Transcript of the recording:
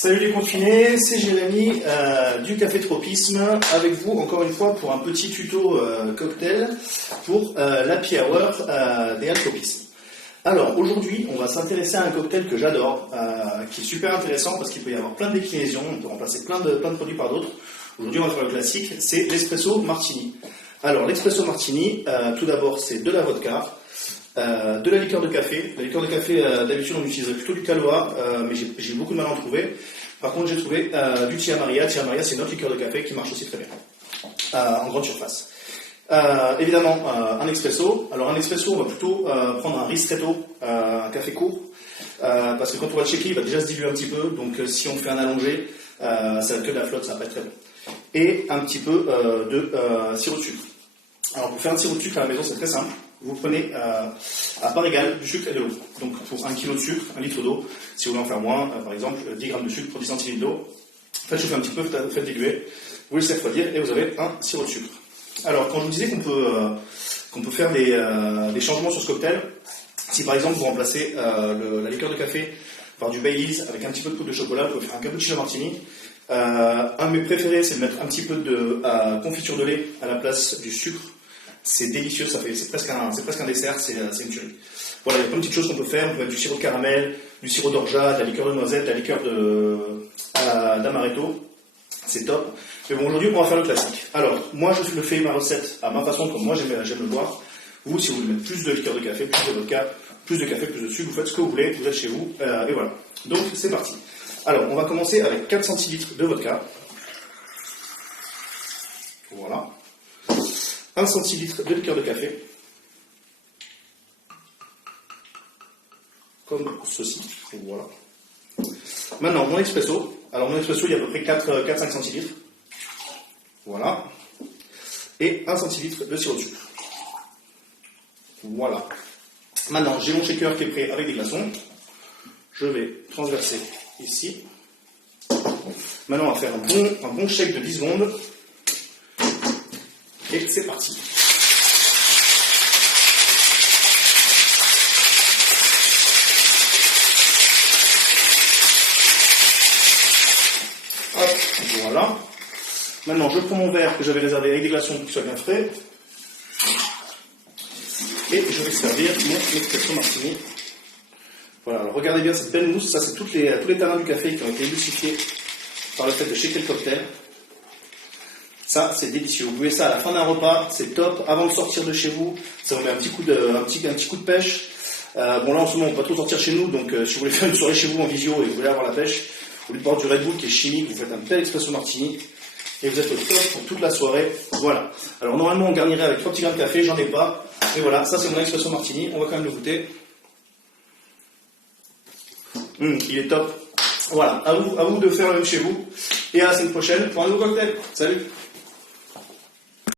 Salut les confinés, c'est Jérémy du Café Tropisme avec vous encore une fois pour un petit tuto cocktail pour l'happy hour des Tropisme. Alors aujourd'hui on va s'intéresser à un cocktail que j'adore, qui est super intéressant parce qu'il peut y avoir plein de déclinaisons, on peut remplacer plein de produits par d'autres. Aujourd'hui on va faire le classique, c'est l'espresso martini. Alors l'espresso martini, tout d'abord c'est de la vodka, de la liqueur de café. La liqueur de café, d'habitude on utilise plutôt du Kahlua, mais j'ai beaucoup de mal à en trouver. Par contre j'ai trouvé du Tia Maria. Tia Maria c'est une autre liqueur de café qui marche aussi très bien, en grande surface. Évidemment un expresso. Alors un expresso on va plutôt prendre un ristretto, un café court, parce que quand on va le shaker il va déjà se diluer un petit peu, donc si on fait un allongé, ça va être que de la flotte, ça va pas être très bon. Et un petit peu de sirop de sucre. Alors pour faire un sirop de sucre à la maison c'est très simple. Vous prenez à part égale du sucre et de l'eau. Donc pour 1 kg de sucre, 1 litre d'eau. Si vous voulez en faire moins, par exemple 10 g de sucre pour 10 centilitres d'eau, faites chauffer un petit peu, faites diluer, vous laissez refroidir et vous avez un sirop de sucre. Alors quand je vous disais qu'on peut faire des changements sur ce cocktail, si par exemple vous remplacez la liqueur de café par du Baileys avec un petit peu de poudre de chocolat, vous pouvez faire un cappuccino martini. Un de mes préférés c'est de mettre un petit peu de confiture de lait à la place du sucre. C'est délicieux, c'est presque un dessert, c'est une tuerie. Voilà, il y a plein de petites choses qu'on peut faire. On peut mettre du sirop de caramel, du sirop d'orgeat, de la liqueur de noisette, de la liqueur d'amaretto. C'est top. Mais bon, aujourd'hui, on va faire le classique. Alors, moi, je le fais ma recette à ma façon, comme moi j'aime le boire. Vous, si vous voulez mettre plus de liqueur de café, plus de vodka, plus de café, plus de sucre, vous faites ce que vous voulez, vous êtes chez vous, et voilà. Donc, c'est parti. Alors, on va commencer avec 4 centilitres de vodka. Voilà. 1 centilitre de liqueur de café, comme ceci, voilà. Maintenant, mon expresso, alors mon expresso il y a à peu près 4-5 centilitres, voilà, et 1 centilitre de sirop de sucre, voilà. Maintenant, j'ai mon shaker qui est prêt avec des glaçons, je vais transverser ici. Maintenant, on va faire un bon shake de 10 secondes. Et c'est parti. Hop, voilà. Maintenant, je prends mon verre que j'avais réservé avec des glaçons pour qu'il soit bien frais. Et je vais servir mon espresso martini. Voilà, alors regardez bien cette belle mousse. Ça, c'est tous les tanins du café qui ont été élucifiés par le fait de shaker le cocktail. Ça, c'est délicieux. Vous buvez ça à la fin d'un repas, c'est top. Avant de sortir de chez vous, ça vous met un petit coup de pêche. Bon, là, en ce moment, on ne peut pas trop sortir chez nous, donc si vous voulez faire une soirée chez vous en visio et vous voulez avoir la pêche, au lieu de boire du Red Bull qui est chimique, vous faites un bel espresso martini et vous êtes au top pour toute la soirée. Voilà. Alors, normalement, on garnirait avec 3 petits grains de café, j'en ai pas. Mais voilà, ça, c'est mon espresso martini. On va quand même le goûter. Il est top. Voilà, à vous de faire le même chez vous. Et à la semaine prochaine pour un nouveau cocktail. Salut!